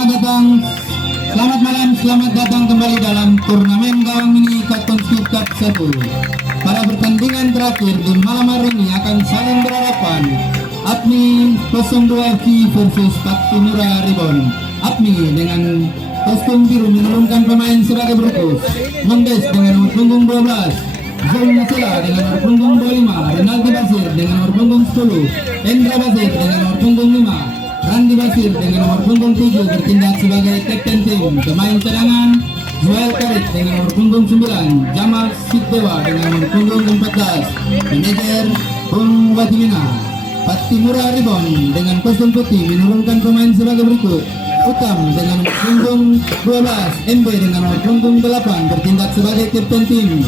Selamat malam, selamat datang kembali dalam turnamen gawang mini Katong Cup 1. Pada pertandingan terakhir di malam hari ini akan saling berhadapan Abmi 02 FC versus Pattimura Reborn. Abmi dengan kostum biru menurunkan pemain sebagai berikut: Mendes dengan nomor punggung 12, Zul Nasila dengan nomor punggung 25, Renaldi Basir dengan nomor punggung 10, Endra Basir dengan nomor punggung 5, Randi Basir dengan nomor punggung 7 bertindak sebagai kapten tim. Pemain cadangan Joel Karit dengan nomor punggung 9, Jamal Siddewa dengan nomor punggung 14, manajer Bung Watimina. Pattimura Reborn dengan kostum putih menurunkan pemain sebagai berikut: Utam dengan nomor punggung 12, MB dengan nomor punggung 8 bertindak sebagai kapten tim,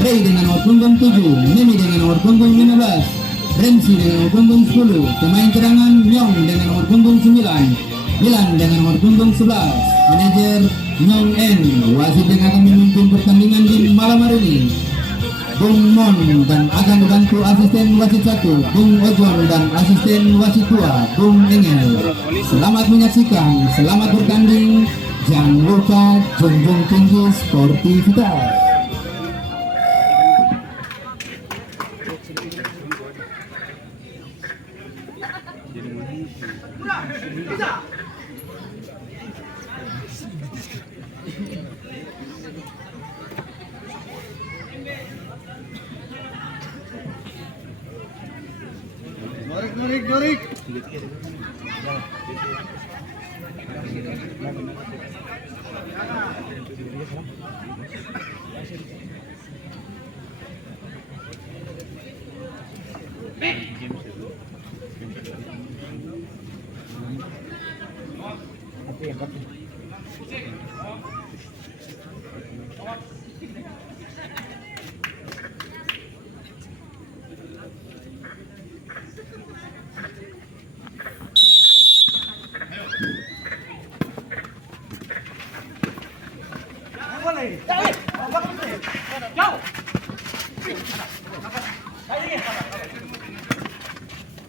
Ray dengan nomor punggung 7, Nemi dengan nomor punggung 15, Renzi dengan nomor punggung 10, pemain cadangan Nyong dengan nomor punggung 9, Milan dengan nomor punggung 11, manajer Nyong N. Wasit yang akan memimpin pertandingan di malam hari ini Bung Mon, dan akan dibantu asisten wasit 1 Bung Ojon dan asisten wasit 2 Bung Engel. Selamat menyaksikan, selamat bertanding, jangan lupa junjung tinggi sportivitas. Norik.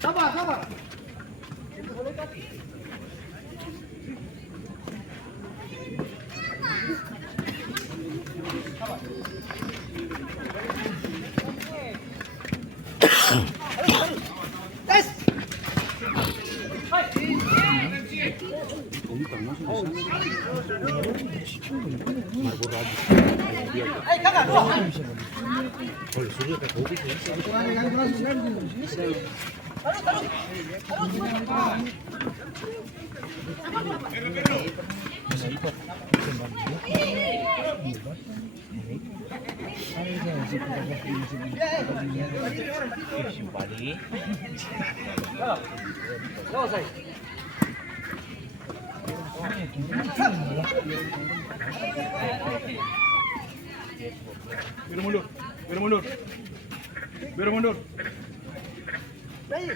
Sabar. Biar mundur. Baik.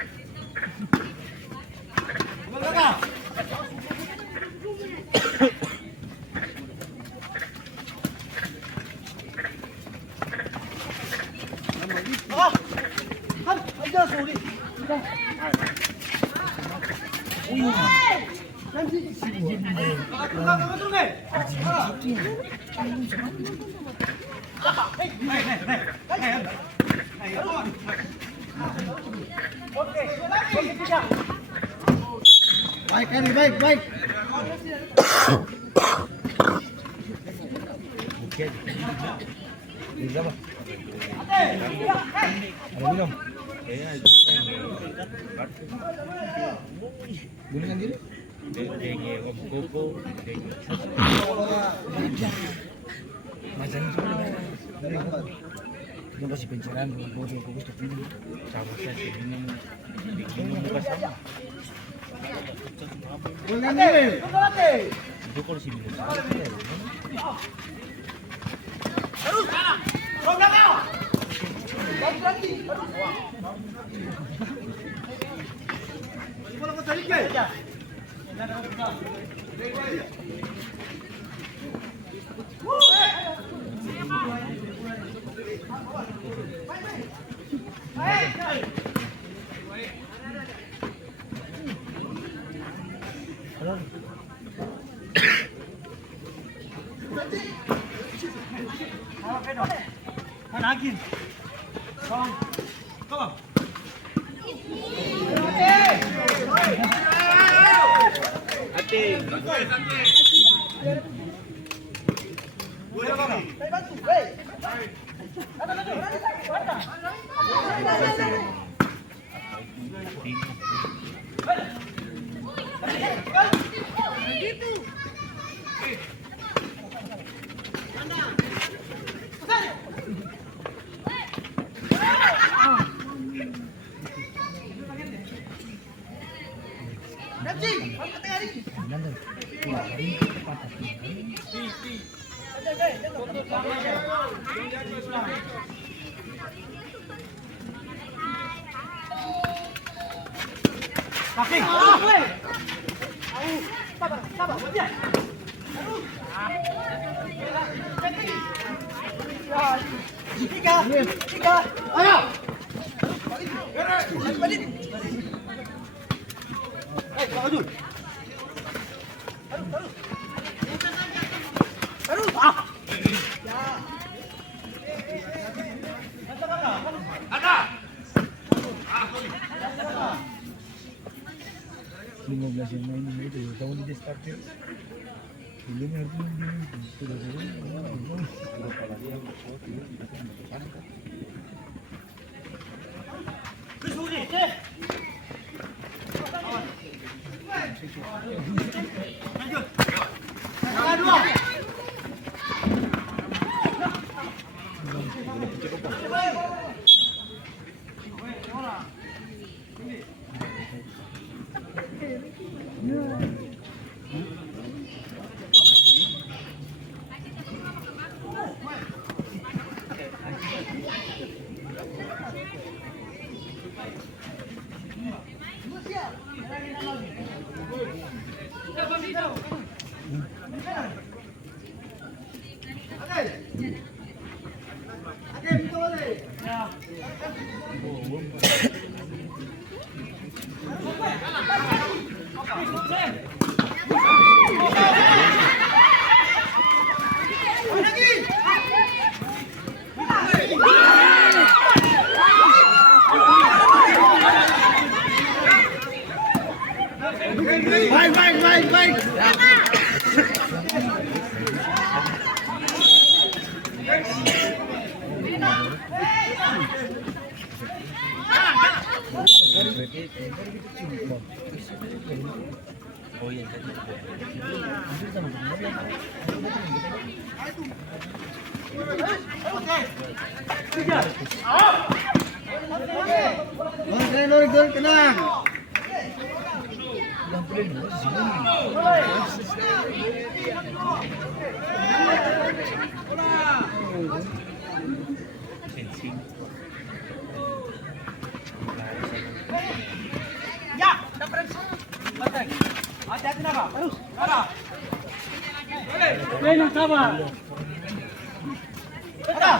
Kita kasih pencerahan dengan bodoh ke gusto ini. Seharusnya ini bukan sama. Itu kalau sini. Terus. Yang main itu tahun dia starter belum harus sudah Oh iya, Lor, tenang. Hati-hati nak, terus. Ada. Boleh nak sabar. Ada.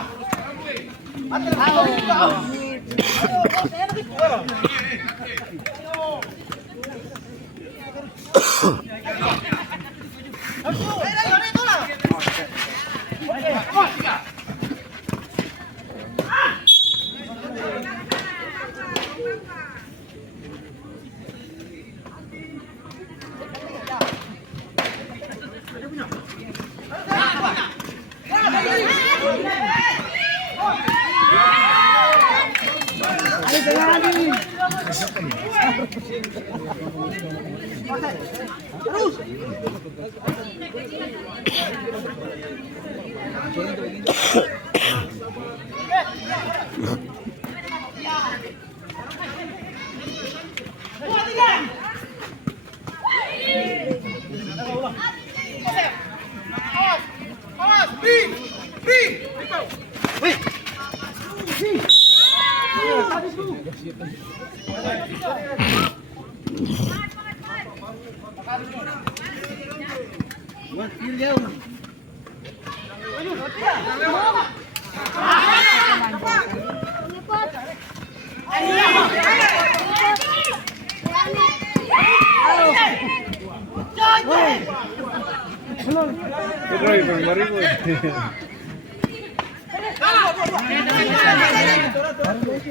Baik.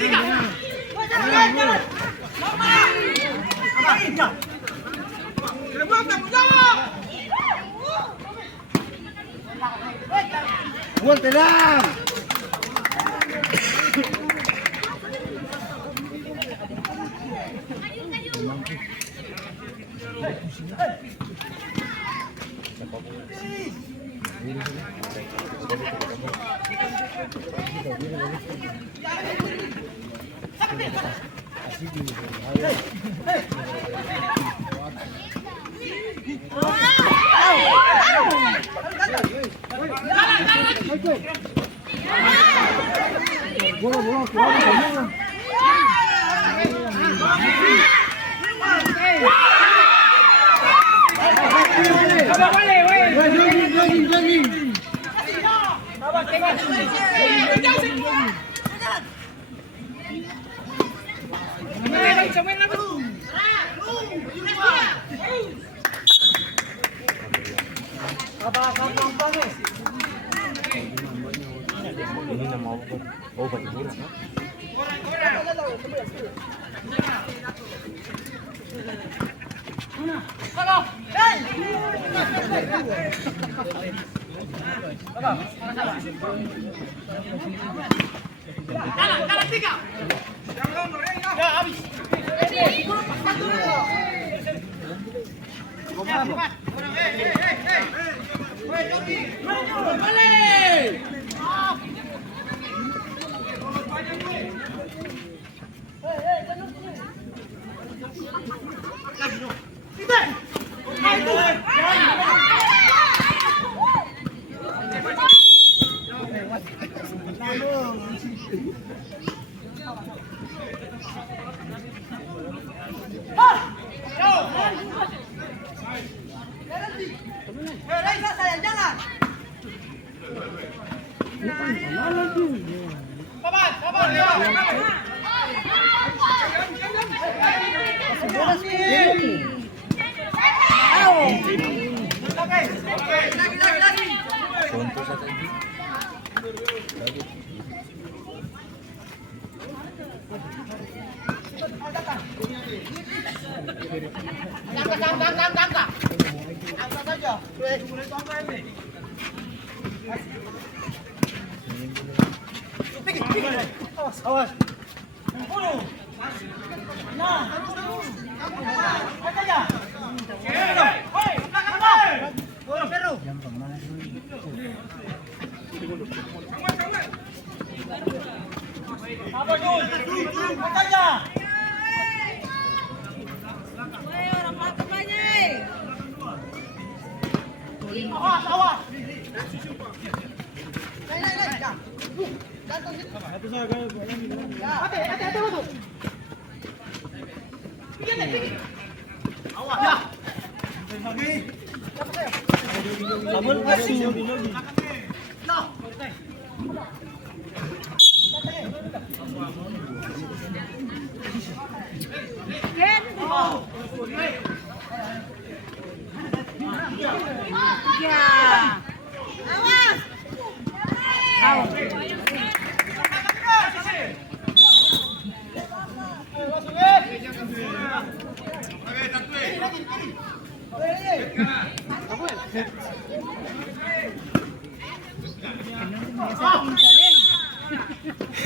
Ini nama Pattimura, no?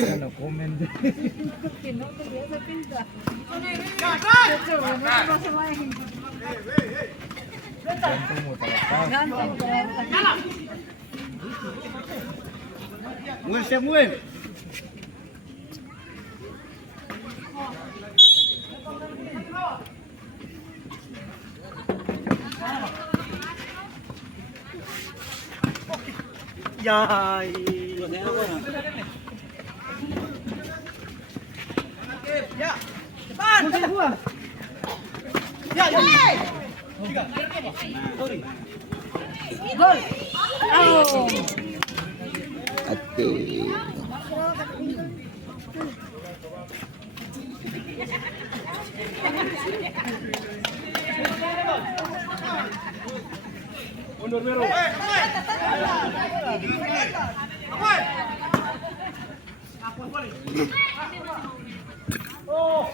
Ano komen? Gantung mo talaga. Samuel. Yay. Ya. Depan. Ya, ya. Gol. Oh. Ate. Mundur biru. Oh.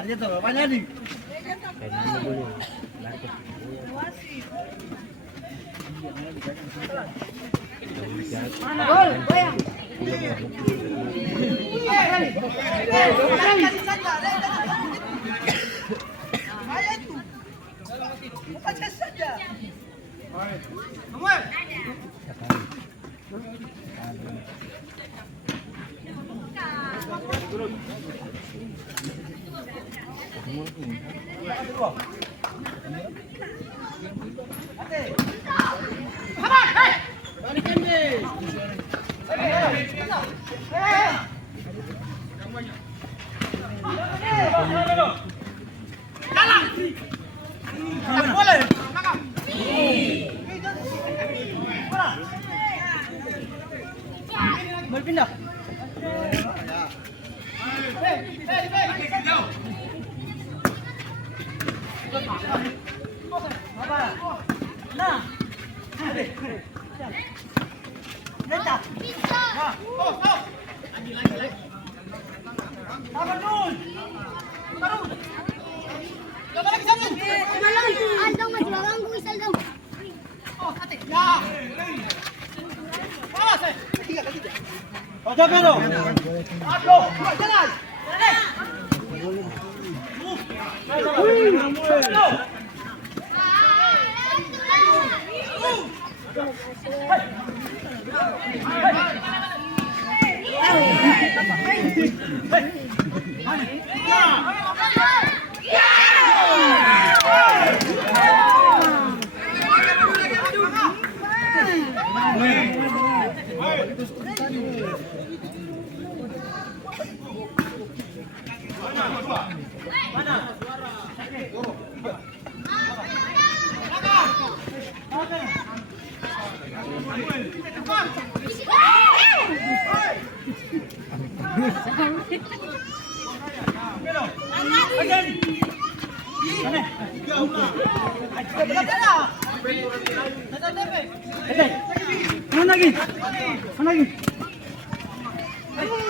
Ada tuh, banyak nih. Gol, goyang. Berpindah. Nah. Lentah. Nah. Lagi. Sabar dulu. Taruh. Coba lagi sana. Andong majulang gue isal dong. Oh, hati. Ya. Awas. Ketiga. Oh, coba dong. Aduh, jalan. Mana lagi? Terjadi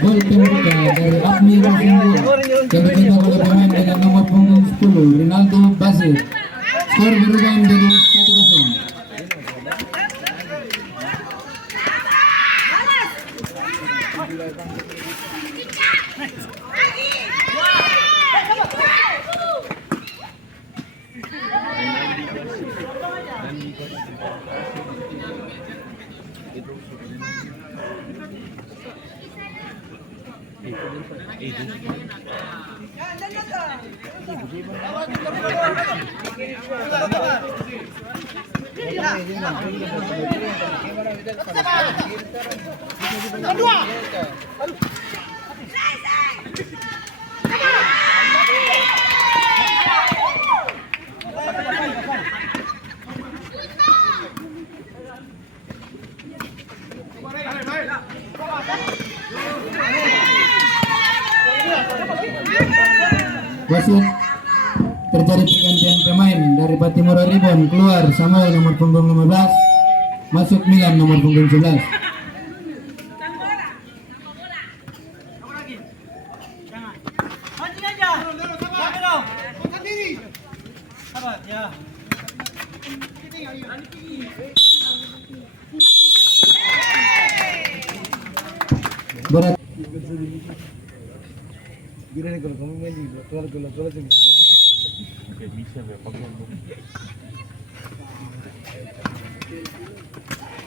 gol pembuka dari Abmi yang dicetak oleh pemain dengan nomor punggung 10 Rinaldo Basir. Skor berubah menjadi 1-0. Wasit, terjadi pergantian pemain dari Pattimura Reborn, keluar Samuel nomor punggung 15, masuk Milan nomor punggung 11. Mancing aja. Sabar dong. Sabar ya. Berat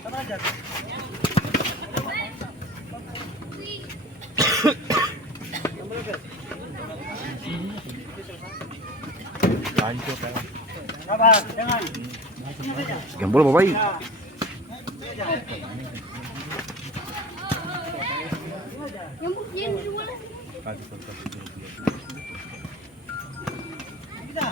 Sabar aja. Sabar, jangan. Gambol apa baik? Yang dua. Kita.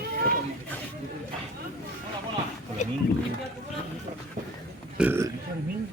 Kalau minggu. Hari minggu.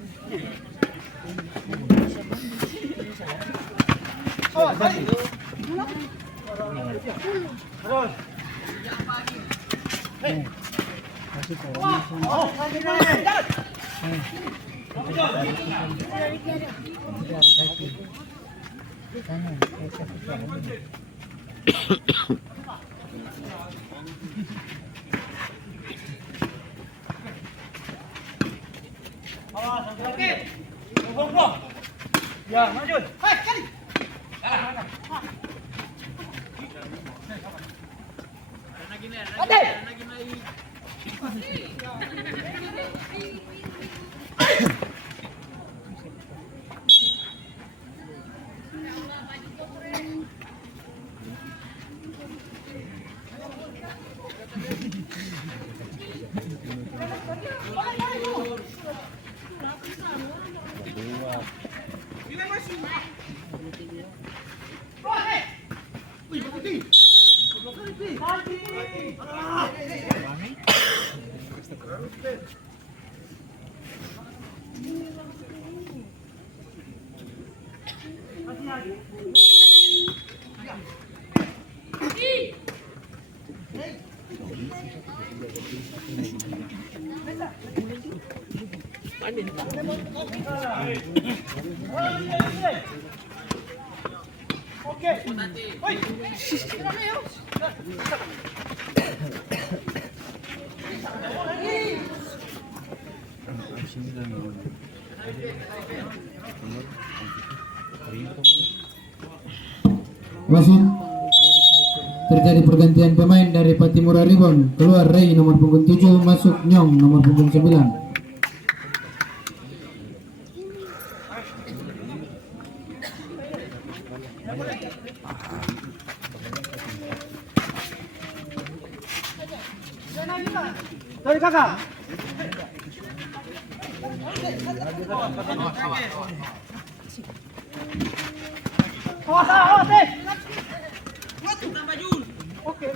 Ya, maju. Hai, kali. Ade. Oke. Woi. Wasit, terjadi pergantian pemain dari Pattimura Reborn. Keluar Ray nomor punggung 7, masuk Nyong nomor punggung 9. Dari kakak. Awas, awas, Oke.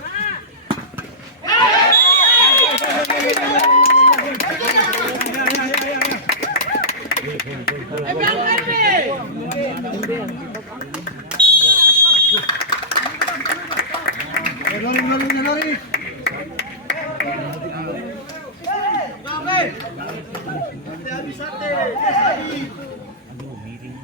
Lari. Aduh, miring.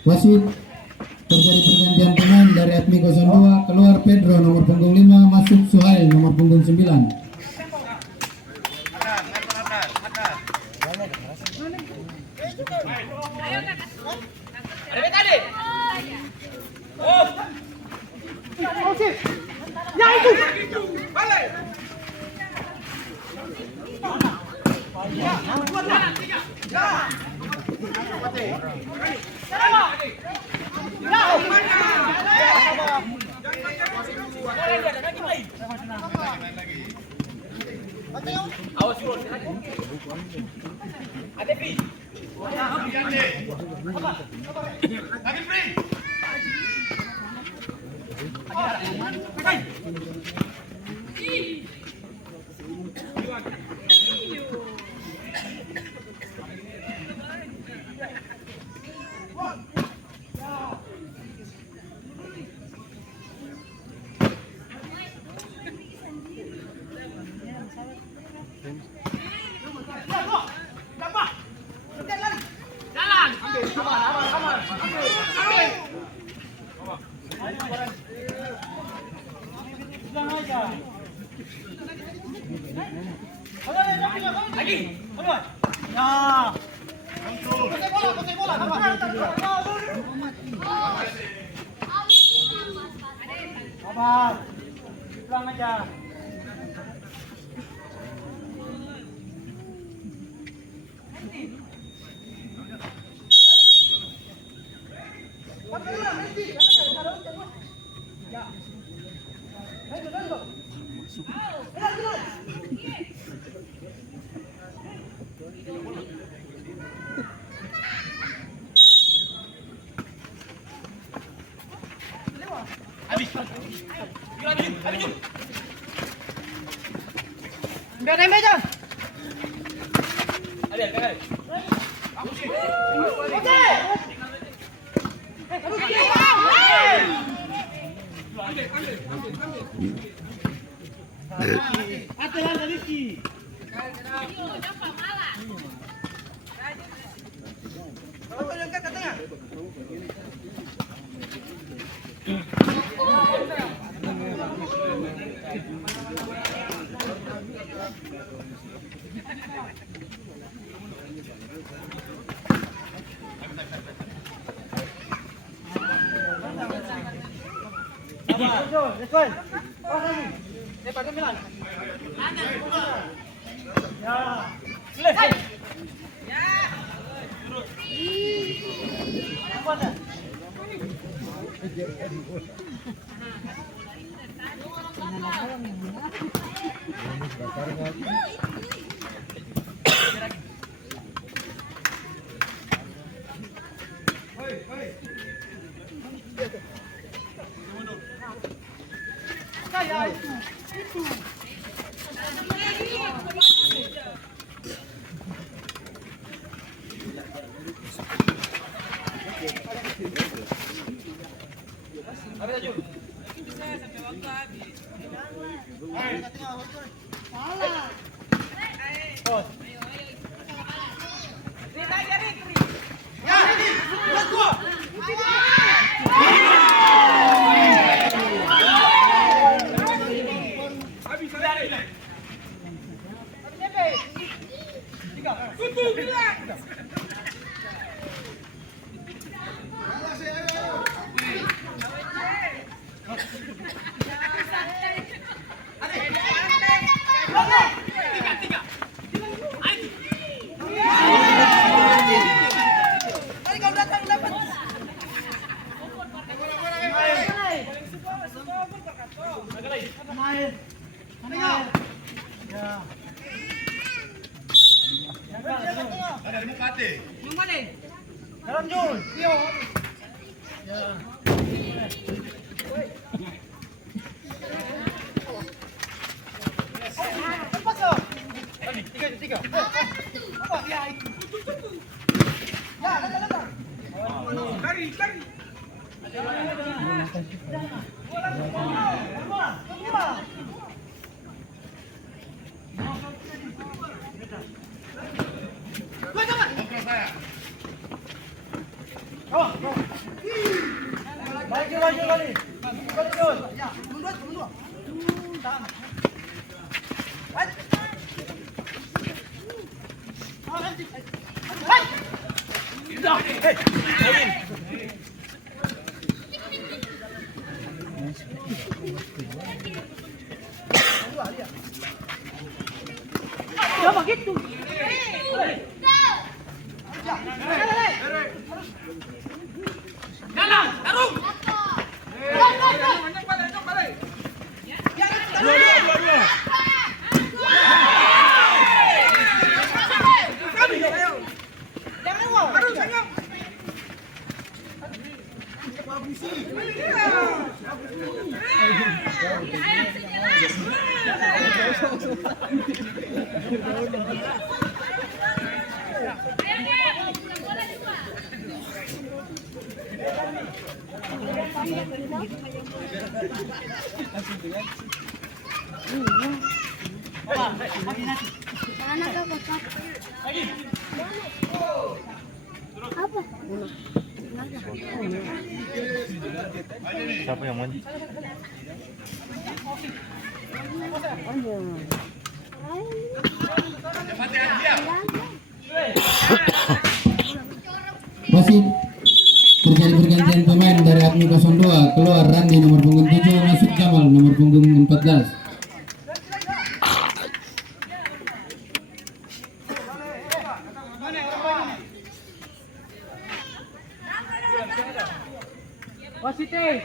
Wasit, terjadi pergantian pemain dari Abmi 02. Keluar Pedro nomor punggung 5, masuk Suhail nomor punggung 9. Oke. Ya itu. Balik. Ya. Kuasai bola. Sabar. Pulang aja. Biar nembak aja. Aturan dari si. Dalam Jul. Tiga. Apa? Ya, datang. Kari. Maju kali. Betul. Ya, mundur. Tahan. Ya begitu. Jalan, tarung. Siapa yang mau? Wasit terjadi pergantian pemain dari Abmi 02, keluar Randi nomor punggung 7, masuk Jamal nomor punggung 14. Wasite.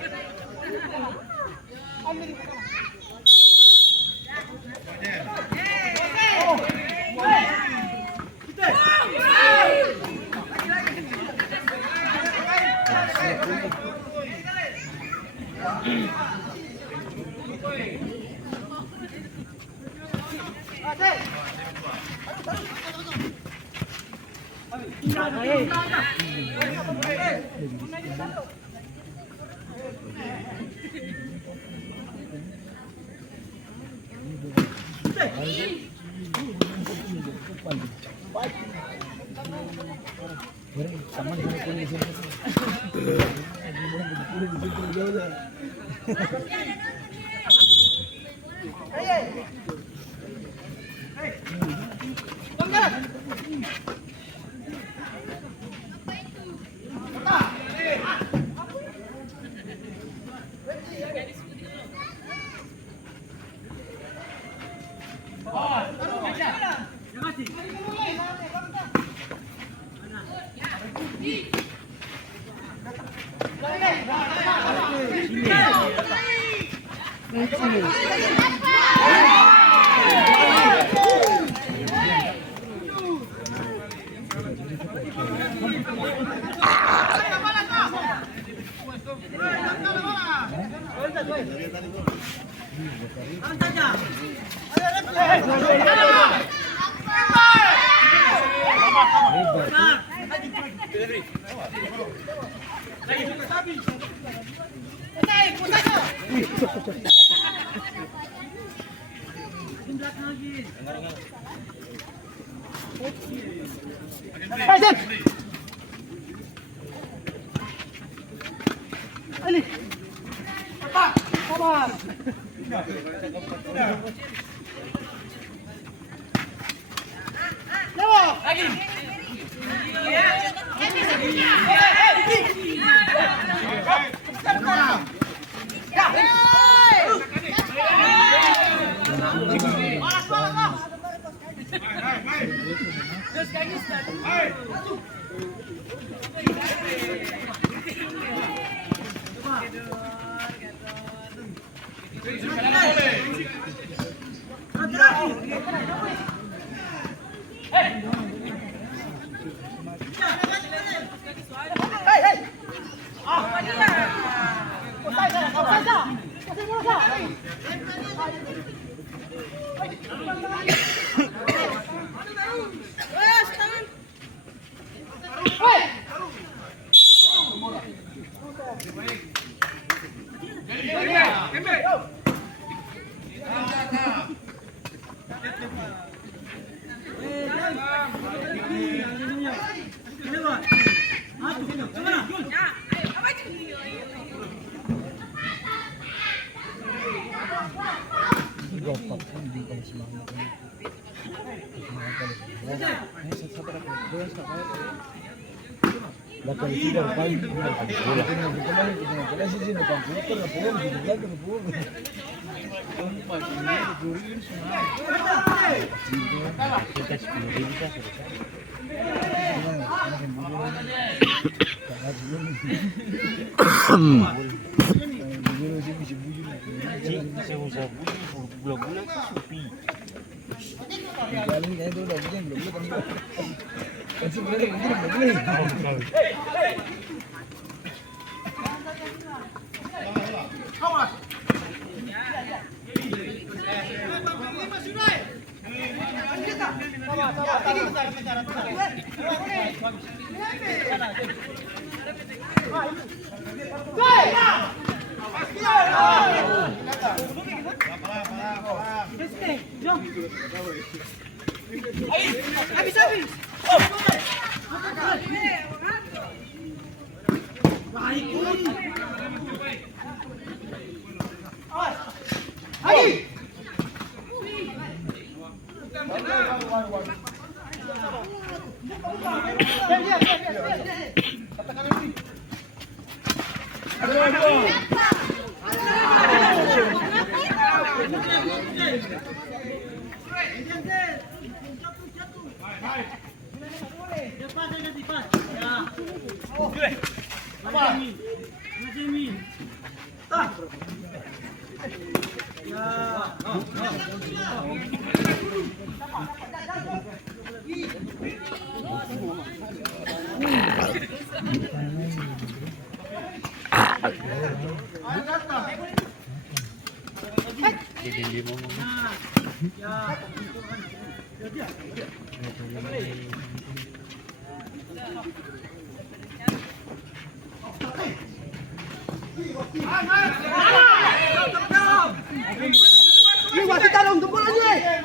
Wasit tarung, tumpul aja.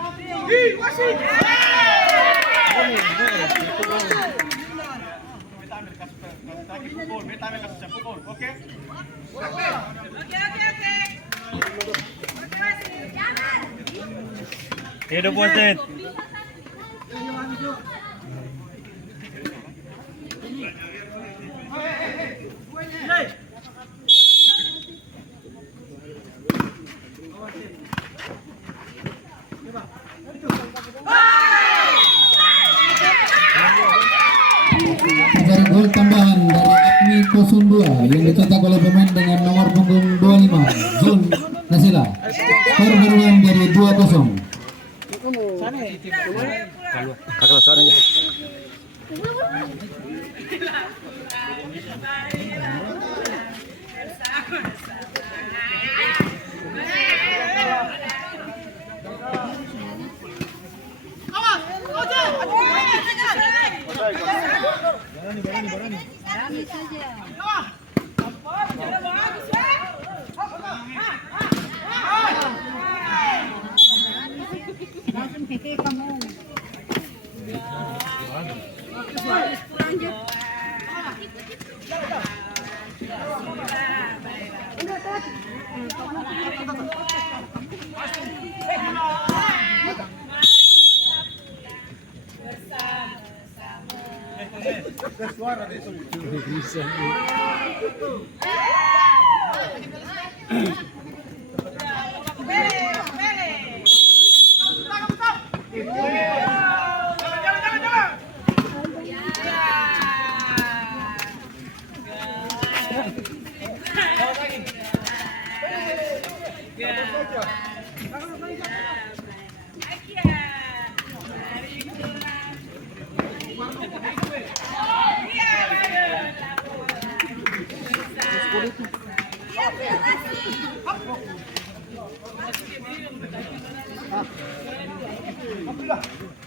Wasit. Hidup wasit. Dari gol tambahan dari Abmi 02 yang dicetak oleh pemain dengan nomor punggung 25 Jun Nasila. Perbaruan dari 2-0. Kakak sana ya.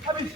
Habis.